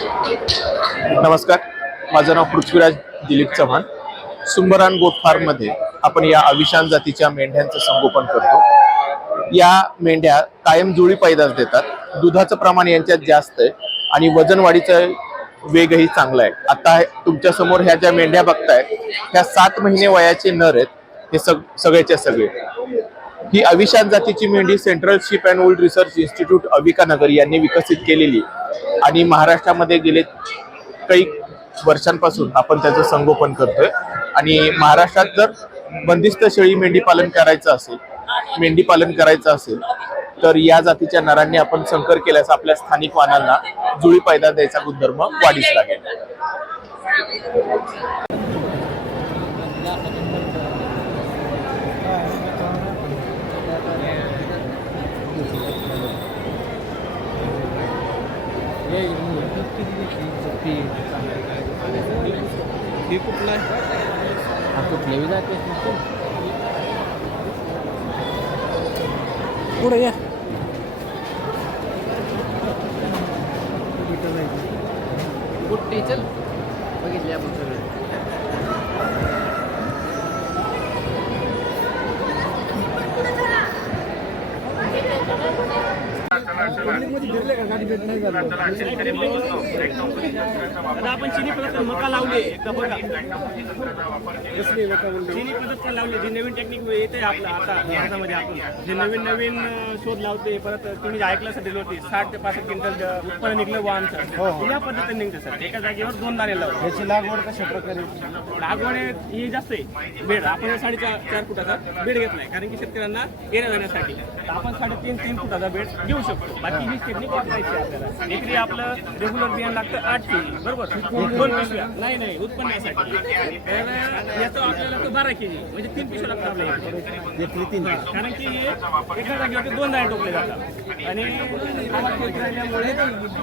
नमस्कार, माझं नाव पृथ्वीराज दिलीप चव्हाण. सुंबरान गोट फार्ममध्ये आपण या अविशान जातीच्या मेंढ्यांचं संगोपन करतो. या मेंढ्या कायम जुळी पैदास देतात. दुधाचं प्रमाण यांच्यात जास्त आहे आणि वजन वाढीचा वेगही चांगला आहे. आता तुमच्या समोर ह्या ज्या मेंढ्या बघताय ह्या 7 महिने वयाचे नर आहेत. हे सगळेच्या सगळे. ही अविशान जातीची मेंढी central ship and wool research institute Avikanagar यांनी विकसित केलेली आणि महाराष्ट्रामध्ये गेले काही वर्षांपासून आपण त्याचं संगोपन करतोय. आणि महाराष्ट्रात जर बंदिस्त शेळी मेंढी पालन करायचं असेल तर या जातीच्या नरांनी आपण संकर केल्यास आपल्या स्थानिक वाहनांना जुळी पैदा द्यायचा गुणधर्म वाढीस लागेल. कुठला कुठले जाते पुढे या कुठे चल बघितले आपण सगळे. आपण चिनी पद्धत मका लावली एकदा बघा. चिनी पद्धत लावली जी नवीन टेक्निक येते आपलं आता भारतामध्ये आपण जे नवीन नवीन शोध लावते. परत तुम्ही ऐकलं असेल होती 60 ते 65 क्विंटल उत्पन्न निघलं वाहनचं. या पद्धतीने निघतं सर. एका जागेवर 2 दाणे लावतो. याची लागवड कशा प्रकारे? लागवड ही जास्त आहे. बेड आपण 4.5 फुटाचा बेड घेतलाय कारण की शेतकऱ्यांना येण्या जाण्यासाठी. आपण 3.5 फुटाचा बेड घेऊ शकतो. बाकी ही टेक्निक वापरायची आपल्याला. एकरी आपलं रेग्युलर बियाणं लागतं 8 kg बरोबर. 2 पिशव्या नाही उत्पन्नासाठी. तर याचं आपल्याला 12 kg म्हणजे 3 पिशव्या लागतात आपल्याला. कारण की एका जागेवरती 2 दाणे टोकले जातात आणि राहिल्यामुळे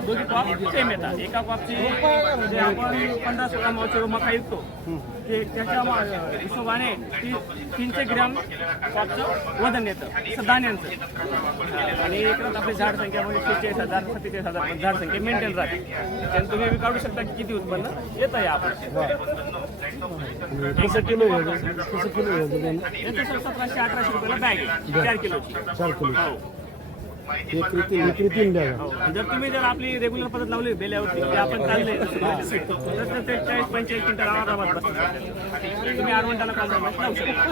दोन्ही कॉप सेम येतात. एका कॉपची म्हणजे आपण 15-16 मावचे मका विकतो ते त्याच्या हिशोबाने 300 ग्रॅम कॉपचं वजन येतं दाण्यांचं. आणि एकच आपली झाड संख्या म्हणजे 46,000 47,000 झाड संख्या मेंटेन राहते. त्यानं तुम्ही काढू शकता की किती उत्पन्न येत आहे आपण. कसं किलो याचं 1700-1800 रुपयाला बॅग आहे 4 किलोची. 4 किलो हो. जर तुम्ही आपली रेग्युलर पद्धत लावली बेल्यावरती ते आपण चालले तर ते 40-45 क्विंटल आरामात बसतात. तुम्ही आरवंटाला लावू शकता.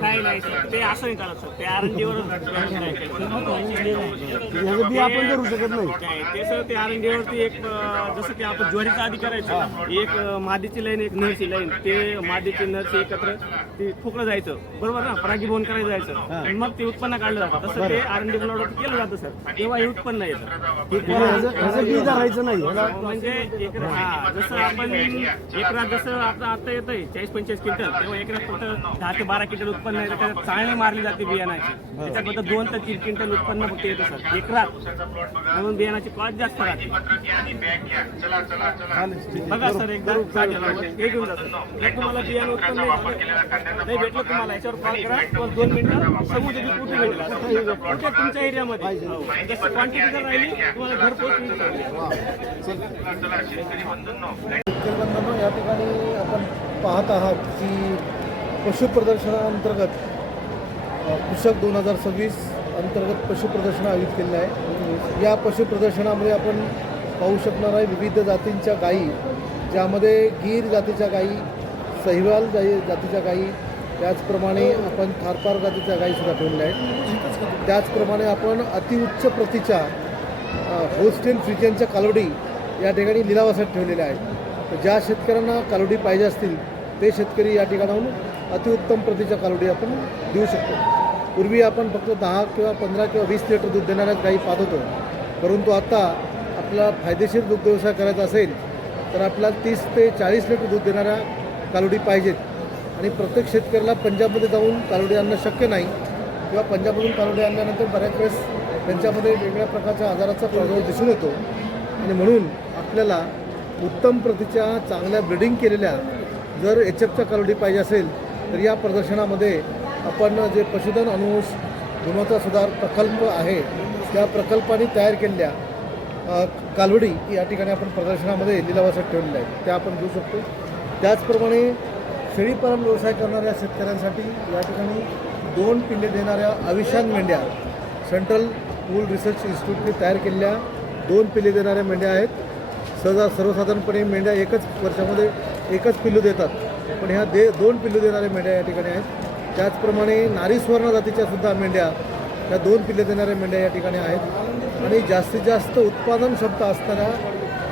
नाही ते असं नाही चालत सर. ते आरंडीवरच आपण करू शकत नाही. ते सर ते आरंडीवरती एक जसं की आपण ज्वारीचा आधी करायचं. एक मादीची लाईन एक नरची लाईन. ते मादीची नरची एकत्र ते ठोकलं जायचं बरोबर ना. परागीभवन करायला जायचं आणि मग ते उत्पन्न काढलं जातं. तसं ते आरंडी प्लॉटवर केलं जातं सर. तेव्हा हे उत्पन्न येतं. धरायचं नाही म्हणजे जसं आपण एकरात जसं आता येतंय 40-45 क्विंटल तेव्हा एकरात फक्त 10 ते 12 क्विंटल उत्पन्न येतं. त्याच्यात चाळणी मारली जाते बियाणाची. त्याच्यात फक्त 2 ते 3 क्विंटल उत्पन्न फक्त येतं सर एकरात. म्हणून बियाणाची कॉस्ट जास्त राहते. बघा सर एकदा हे घेऊन जातं. जर तुम्हाला बियाणं उत्पन्न नाही भेटलं तुम्हाला याच्यावर कॉल करा. 2 मिनिटं समोर कुठे भेटला कुठे तुमच्या एरियामध्ये जसं क्वांटिटी जर राहिली तुम्हाला घरपोच मिळतं. या ठिकाणी आपण पाहत आहात की पशु प्रदर्शनाअंतर्गत कृषक 2026 अंतर्गत पशु प्रदर्शन आयोजित केलेलं आहे. या पशु प्रदर्शनामध्ये आपण पाहू शकणार आहे विविध जातींच्या गायी, ज्यामध्ये गीर जातीच्या गायी, सहिवाल जातीच्या गायी, त्याचप्रमाणे आपण थारपार जातीच्या गायीसुद्धा ठेवलेल्या आहेत. त्याचप्रमाणे आपण अतिउच्च प्रतीच्या होल्स्टीन फ्रिजियनच्या कालवडी या ठिकाणी लिलावासाठी ठेवलेल्या आहेत. तर ज्या शेतकऱ्यांना कालवडी पाहिजे असतील ते शेतकरी या ठिकाणाहून अतिउत्तम प्रतीच्या कालवडी आपण देऊ शकतो. पूर्वी आपण फक्त 10 किंवा 15 किंवा 20 लिटर दूध देणाऱ्या गायी पाहत होतो. परंतु आता आपला फायदेशीर दुग्ध व्यवसाय करायचा असेल तर आपल्याला 30 ते 40 लिटर दूध देणाऱ्या कालवडी पाहिजेत. आणि प्रत्येक शेतकऱ्याला पंजाबमध्ये जाऊन कालवडी आणणं शक्य नाही किंवा पंजाबमधून कालवडी आणल्यानंतर बऱ्याच वेळेस त्यांच्यामध्ये वेगळ्या प्रकारच्या आजाराचा प्रादुर्भाव दिसून येतो. आणि म्हणून आपल्याला उत्तम प्रतीच्या चांगल्या ब्रीडिंग केलेल्या जर HFच्या कालवडी पाहिजे असेल तर या प्रदर्शनामध्ये आपण जे पशुधन अनुवंश गुणवत्ता सुधार प्रकल्प आहे त्या प्रकल्पाने तयार केलेल्या कालवडी या ठिकाणी आपण प्रदर्शनामध्ये लिलावासाठी ठेवलेल्या आहेत, त्या आपण घेऊ शकतो. त्याचप्रमाणे शेळीपालन व्यवसाय करणाऱ्या शेतकऱ्यांसाठी या ठिकाणी 2 पिल्ले देणाऱ्या आविशान मेंढ्या सेंट्रल वूल रिसर्च इन्स्टिट्यूटने तयार केलेल्या 2 पिल्ले देणाऱ्या मेंढ्या आहेत. सर्वसाधारणपणे मेंढ्या एकच वर्षामध्ये एकच पिल्लू देतात, पण ह्या 2 पिल्लू देणाऱ्या मेंढ्या या ठिकाणी आहेत. त्याचप्रमाणे नारी सुवर्ण जातीच्या सुद्धा मेंढ्या, त्या 2 पिल्ले देणाऱ्या मेंढ्या या ठिकाणी आहेत. आणि जास्तीत जास्त उत्पादन क्षमता असणाऱ्या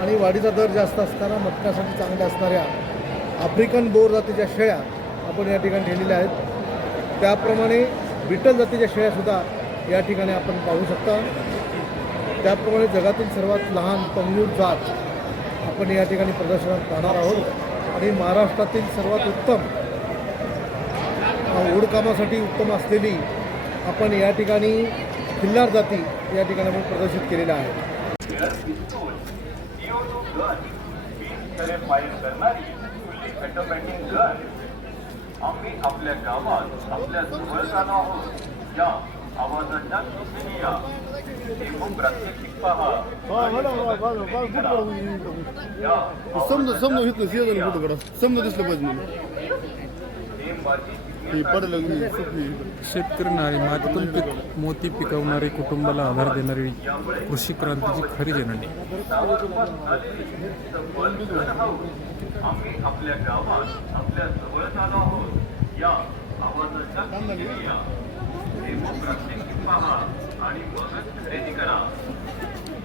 आणि वाढीचा दर जास्त असणाऱ्या, मटणासाठी चांगल्या असणाऱ्या आफ्रिकन बोर जातीच्या शेळ्या आपण या ठिकाणी ठेवलेल्या आहेत. त्याप्रमाणे बिटल जातीच्या शेळ्यासुद्धा या ठिकाणी आपण पाहू शकता. त्याप्रमाणे जगातील सर्वात लहान पंगूर जात आपण या ठिकाणी प्रदर्शनात पाहणार आहोत. आणि महाराष्ट्रातील सर्वात उत्तम ओढकामासाठी उत्तम असलेली आपण या ठिकाणी खिल्लार जाती या ठिकाणी आपण प्रदर्शित केलेल्या आहेत. आम्ही आपल्या गावात आपल्या जवळ झालो आहोत. या आवाजाच्या सुसनिया हे प्रात्यक्षिक पहा. समजा घेतलं शेजारी फोटो काढा, समजा दिसलं पाहिजे मला. हे पडलं शेतकरी नारी मातीतून मोती पिकवणारे, कुटुंबाला आधार देणारी कृषी क्रांतीची खरी जननी. आम्ही आपल्या गावात आपल्या जवळ झालो आहोत. या आवाजाच्या सुसनिया हे प्रात्यक्षिक पहा आणि मगच खरेदी करा.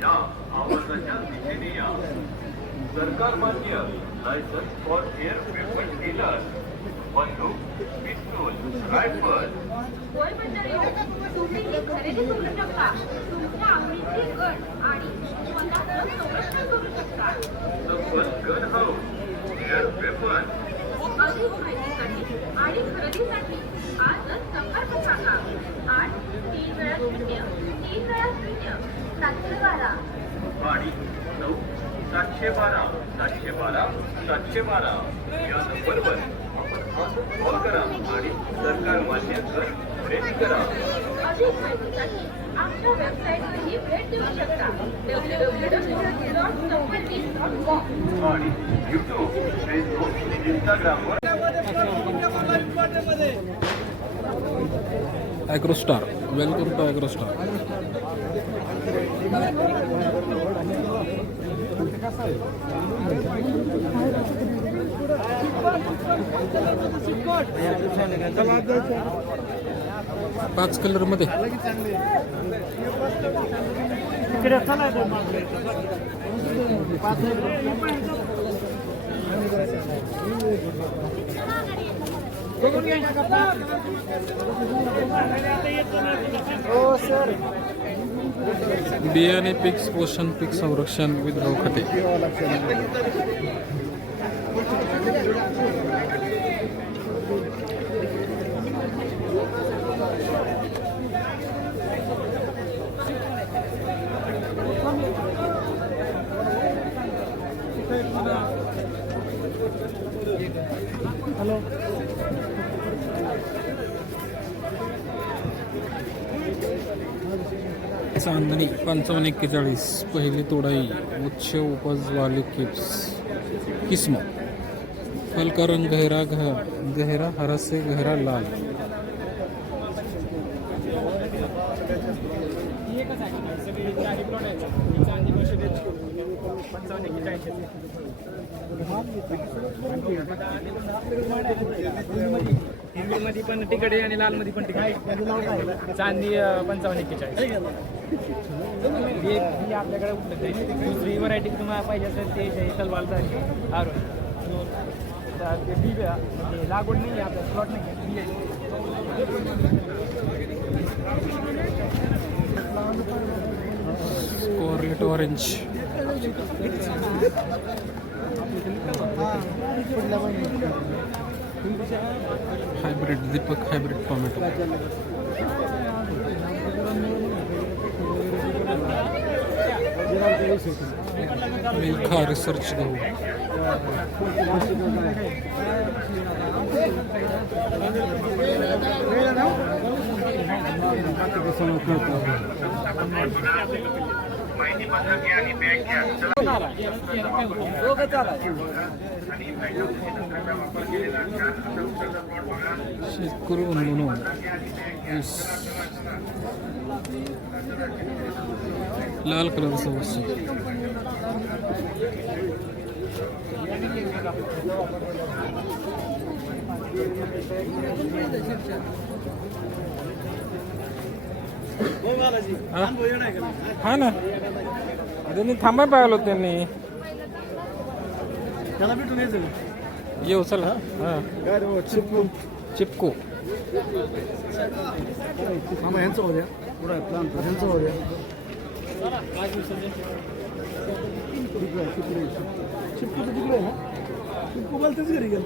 या आवाजाच्या दिशेने या. सरकार मान्य licence for air weapon dealer. बंदूक, पिस्तूल, रायफल. होय मंडळी, तुम्ही ही खरेदी करू शकता. तुमच्या आवडीचे गण आणि स्वतःचं संरक्षण करू शकता. सफल गन हाऊस एअर वेपन. अधिक माहितीसाठी आणि खरेदीसाठी आजच संपर्क साधा. 8 3 वेळा 0 3 वेळा 0 712. आणि 9 712 712 712 या नंबरवर आपण कॉल करा आणि सरकार मान्य कर खरेदी करा. अधिक माहितीसाठी आमच्या वेबसाईटवरही भेट देऊ शकता. www.sampardeep.com. आणि यूट्यूब, फेसबुक, इंस्टाग्रामवर ॲग्रोस्टार, वेलकम टू ॲग्रोस्टार. पाच कलर मध्ये बियाणे पीक पोषण, पीक संरक्षण, विद्रव खते. चांदणी 5541 पहिली तोडाई उच्च उपज वाले किस्म. फल का रंग गहरा हरा से गहरा लाल. हिंदीमध्ये पण तिकट आहे आणि लालमध्ये पण तिकट आहे. चांदी 5541. ही आपल्याकडे उपलब्ध आहे. दुसरी व्हरायटी तुम्हाला पाहिजे असेल ते सलवार सारखी आरोग्य लागवड नाही आहे, आपल्याला प्लॉट नाही आहे. Scarlet orange. Hybrid Deepak, hybrid tomato. जरा मिल्खा रिसर्च गहू. शेतकरी बंधूंनो, ऊस लाल कलरचा ऊस. हा ना, त्यांनी थांबाय पाहिलं त्यांनी. त्याला भेटून यायचं येऊ चला. हा काय रे चिपकू चिपको. आम्हा ह्यांचं हो द्या पुढं प्लान ह्यांचं हो द्या चिपकू तर तिकडे आहे ना चिपकू मला तेच घरी गेलं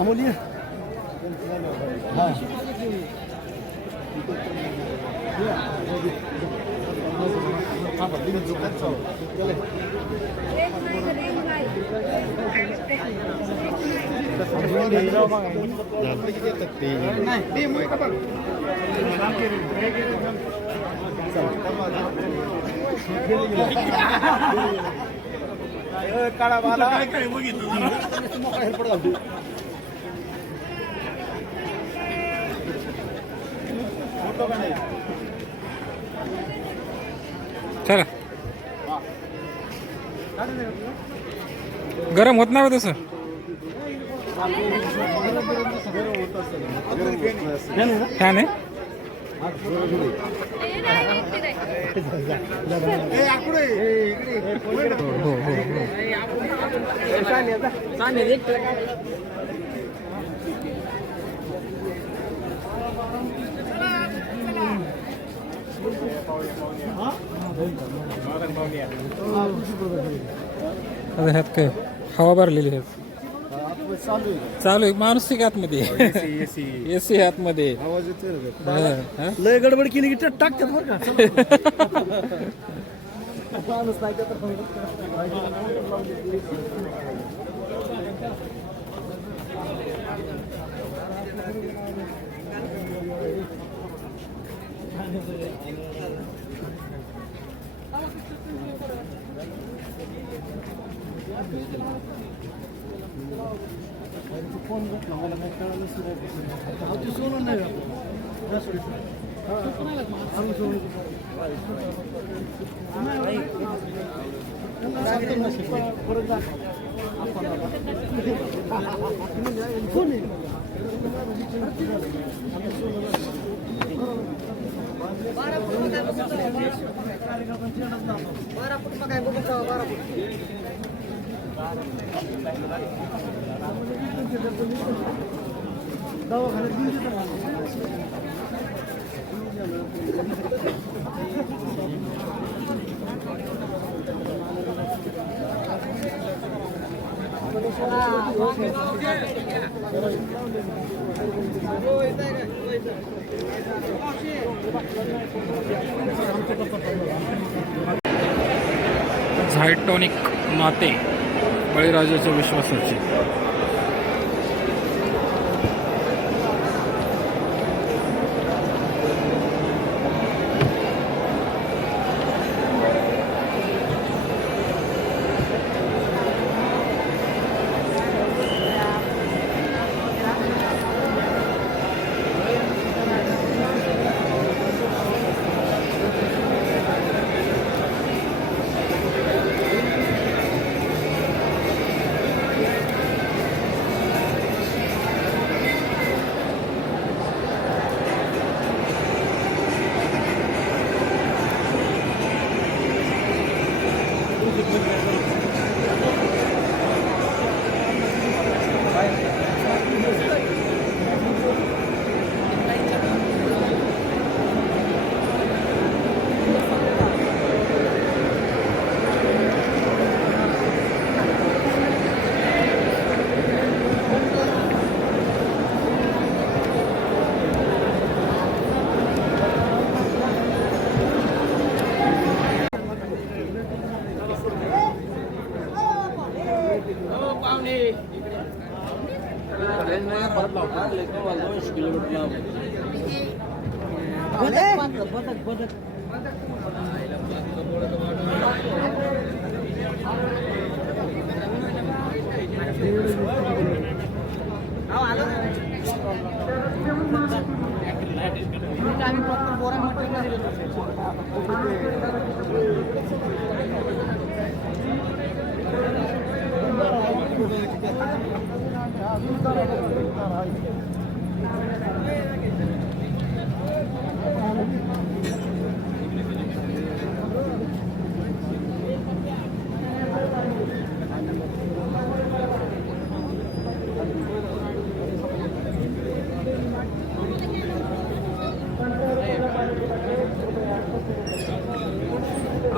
अमोलिया काळा बाला काय बघितलं चला. गरम होत नाही तसं. फॅन आहे. हो हो हो. आता ह्यात काय हवा भरलेली आहे. चालू आहे. माणूस आहे आतमध्ये. एसी आतमध्ये. आवाज येतोय हा. लय गडबड केली की टाकतात बरं का माणूस नाही का फोन घेतला मला काही कळलं सुरू सोडून नाही झायटॉनिक माते बळीराजाच्या विश्वासाची.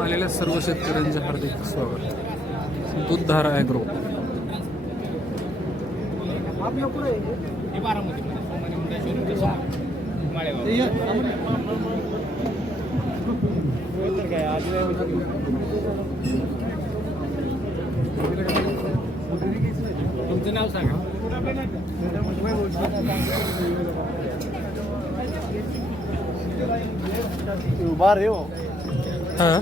आलेल्या सर्व शेतकऱ्यांचे हार्दिक स्वागत. दूधधारा ॲग्रो. तुमचं नाव सांगा. उभा रे हो. हां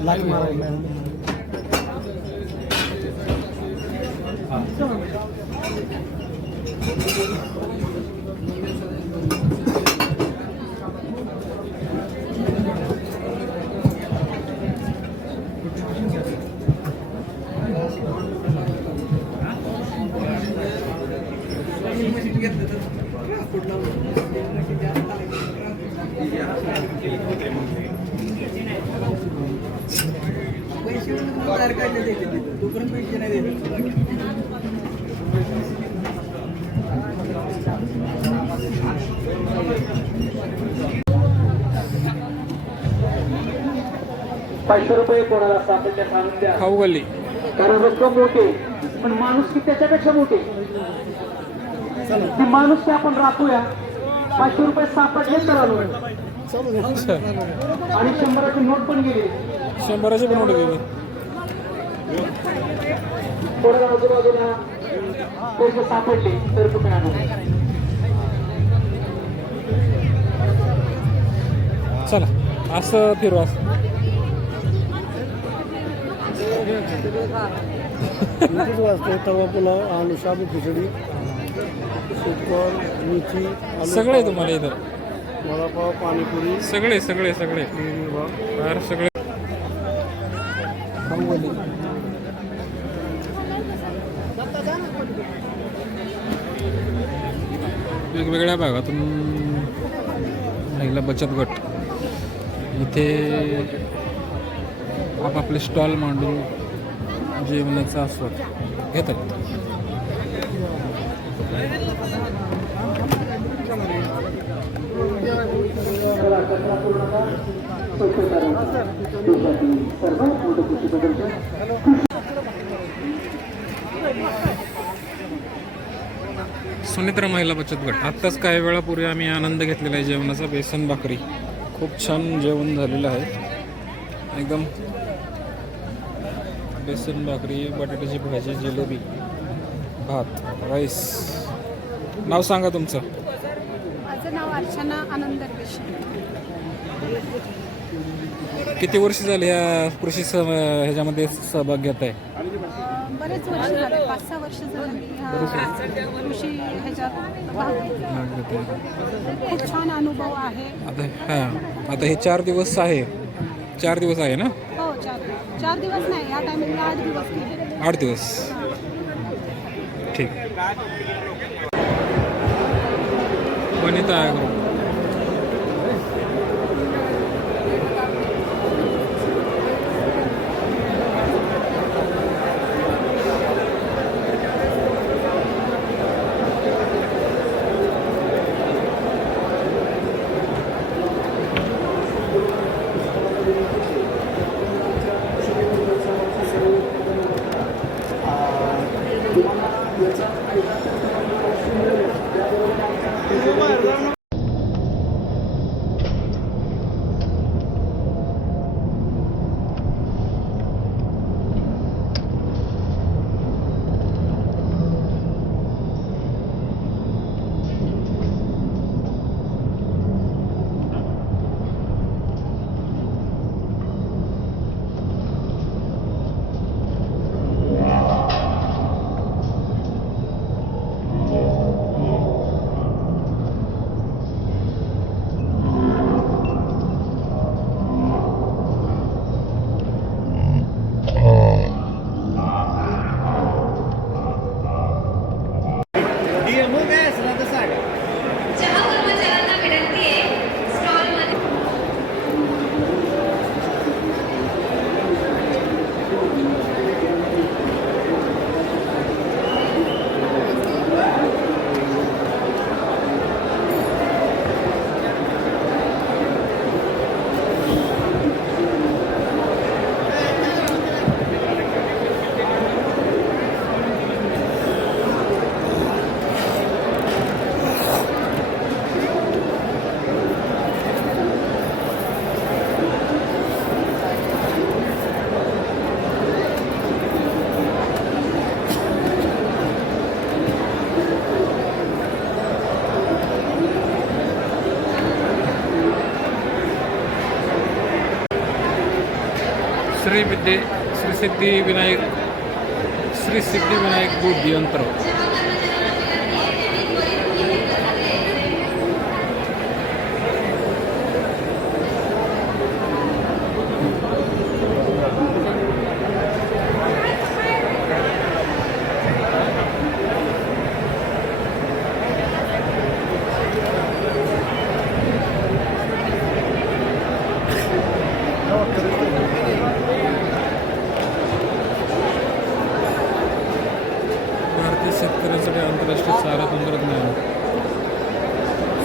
₹500 कोणाला सापडल्या सांगून द्या. खाऊ गल्ली. कारण रक्कम मोठी पण माणूस की त्याच्यापेक्षा मोठी. ती माणूस की आपण राखूया. ₹500 सापडले तर आलो अच्छा, आणि 100ची नोट पण गेली. 100ची पण नोट गेली. थोड्या आजूबाजूला पैसे सापडले तर तुम्ही आणू. चला असं फिरू असं. इथेच वाजते तवा पुलाव आणि शाबू खिचडी, सुकर, मेथी, आलू सगळे आहे पाव, तुम्हाला इथं. वडापाव, पाणीपुरी, सगळे सगळे सगळे बाहेर सगळे. खाऊ गल्ली. वेगवेगळ्या भागातून महिला बचत गट इथे आपापले स्टॉल मांडून जेवणाचा आस्वाद घेतात. सुनित्रा महिला बचत गट. आत्ताच काही वेळापूर्वी आम्ही आनंद घेतलेला आहे जेवणाचा. बेसन भाकरी खूप छान जेवण झालेलं आहे. एकदम बेसन भाकरी, बटाट्याची भाजी, जिलेबी, भात, राईस. नाव सांगा तुमचं. माझं नाव अर्चना आनंद दरवेशी. किती वर्ष झाले या कृषी ह्याच्यामध्ये सहभाग घेत आहे? बरेच वर्ष झाले, 5-6 वर्ष झाली मी ह्या कृषी ह्याच्यात भाग घेतला. खूप छान अनुभव आहे. आता हे 4 दिवस आहे. 4 दिवस आहे ना? हो, 4 दिवस नाही, या टायमिंगला 8 दिवस केले. 8 दिवस. ठीक. वनिता ॲग्रो. श्री सिद्धिविनायक दूध यंत्र. भारतीय शेतकऱ्यांसाठी आंतरराष्ट्रीय चारा तंत्रज्ञान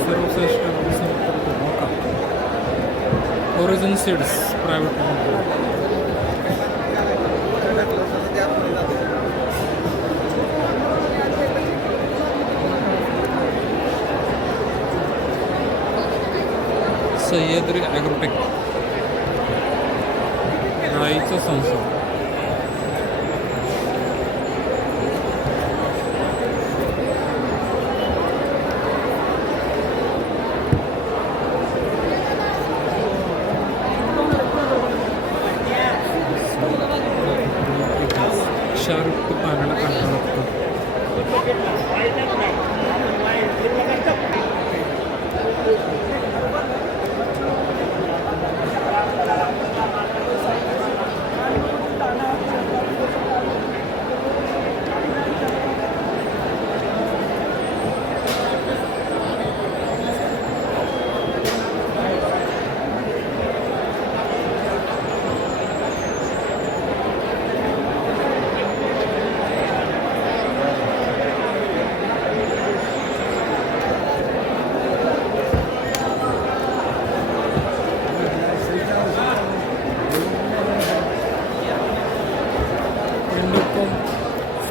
सर्वश्रेष्ठ मका origin seeds private limited. Sahyadri Agrotech गाईचा संशोधन. क्षारयुक्त पाण्याला काढावं लागतं.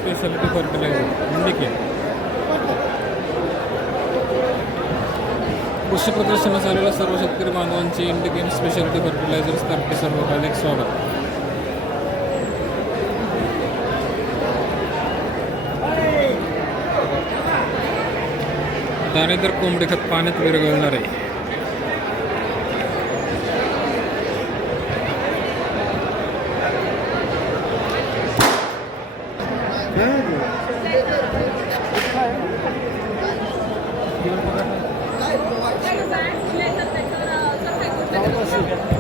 Speciality fertiliser indicate. कृषी प्रदर्शनास आलेल्या सर्व शेतकरी बांधवांची इंडिकेट स्पेशालिटी फर्टिलायझर्स तर्फे सर्व हार्दिक स्वागत. दाणेदार कोंबडी खत पाण्यात विरघळणार आहे.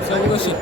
चौकशी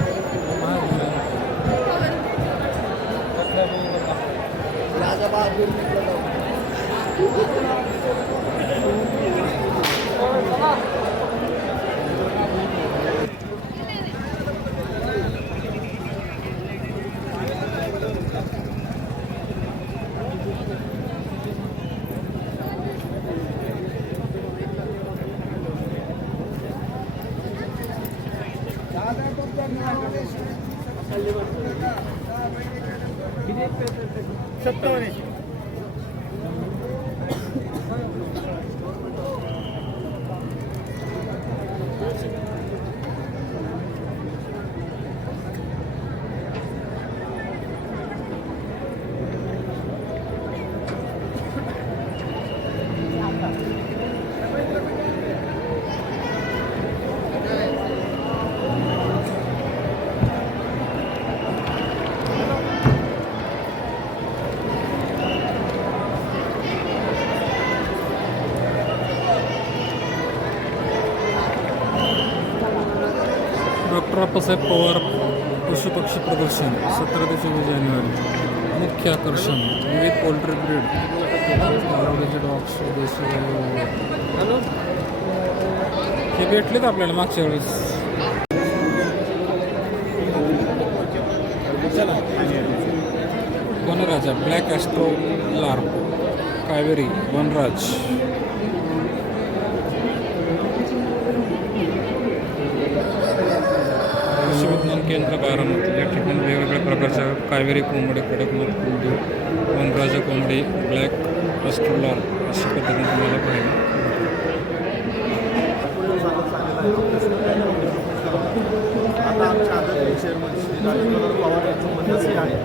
डॉक्टर अप्पासाहेब पवार पशुपक्षी प्रदर्शन 17 ते 24 जानेवारी. मुख्य आकर्षण विविध पोल्ट्री ब्रीड, आवडीचे डॉग्स, देशी हे भेटलेत आपल्याला मागच्या वेळेस. वनराजा ब्लॅक ॲस्ट्रो लार्प, कावेरी वनराज. कृषी विज्ञान केंद्र बारामती या ठिकाणी वेगवेगळ्या प्रकारच्या कावेरी कोंबडी, कडकनाथ कोंबडी, वनराजा कोंबडी, ब्लॅक ॲस्ट्रोलार अशा पद्धतीने तुम्हाला पाहिजे. आता आमच्या आदरणीय चेअरमन श्री राजकुमार पवार यांचं म्हणणं असे आहे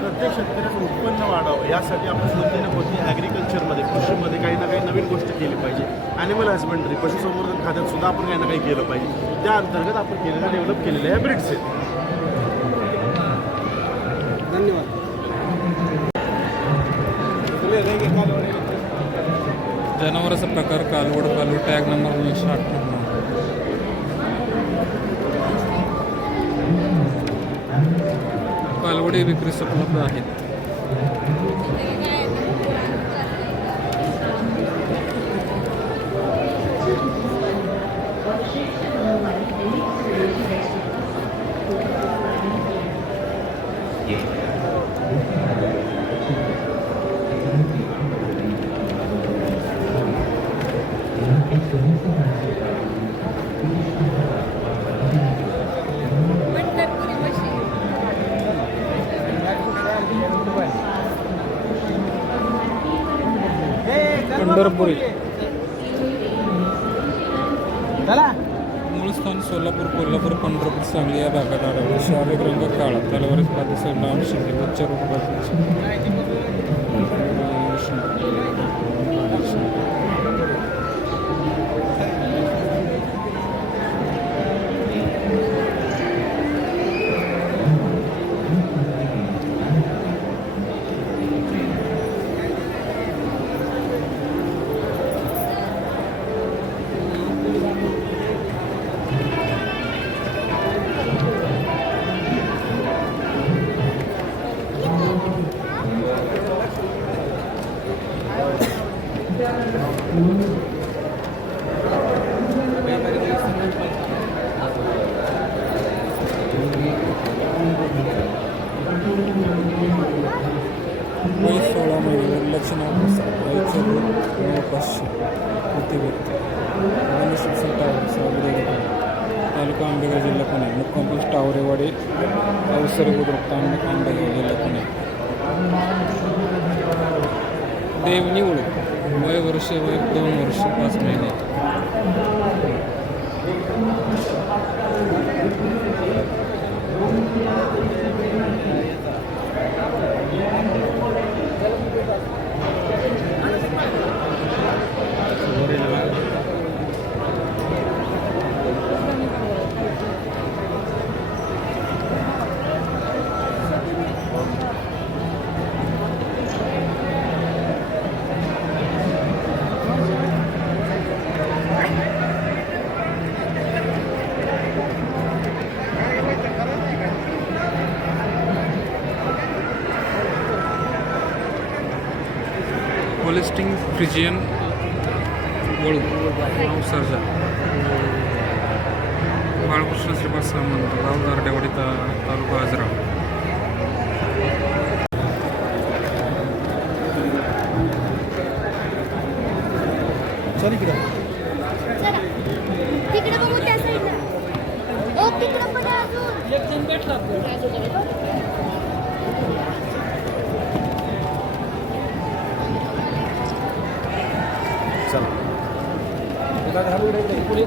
प्रत्येक शेतकऱ्याचं उत्पन्न वाढावं यासाठी आपण कोणत्या कोणती ॲग्रिकल्चरमध्ये कृषीमध्ये काही ना काही नवीन गोष्ट केली पाहिजे. ॲनिमल हजबंडरी पशुसंवर्धन खात्यात सुद्धा आपण काही ना काही केलं पाहिजे. त्या अंतर्गत आपण केलेल्या डेव्हलप केलेल्या ह्या ब्रीड्स आहेत. धन्यवाद. जनावराचा प्रकार कालवड टॅग नंबर 1998. कालवडे विक्रीस उपलब्ध आहेत. पंढरपुरी मूळ स्थान सोलापूर, कोल्हापूर, पंढरपूर, सांगली या भागात आढळते. शारीरिक रंग काळा, तलवारीत पाठीसह लांब शिंगे, उच्च रूपाचे. वय 16 महिने, लक्षण आईचं दूध 9,500 प्रति व्यक्ती. शिक्षण टावर सावली तालुका आंबेगाव जिल्हा पुणे. मुक्काम पोस्ट टावरेवाडी अवसरी बुद्रुक आंबेगाव जिल्हा पुणे. देव निवड वय 2 वर्ष 5 महिने. होलिस्टिंग फ्रिजियन वळू सर्जा. बाळकृष्ण श्रीपाद सामंत, गाव गारडेवाडी, तालुका आजरा. तिकडे बघू त्या साईडला. ओ तिकडे पण अजून एक जण भेटला. चला. पुढे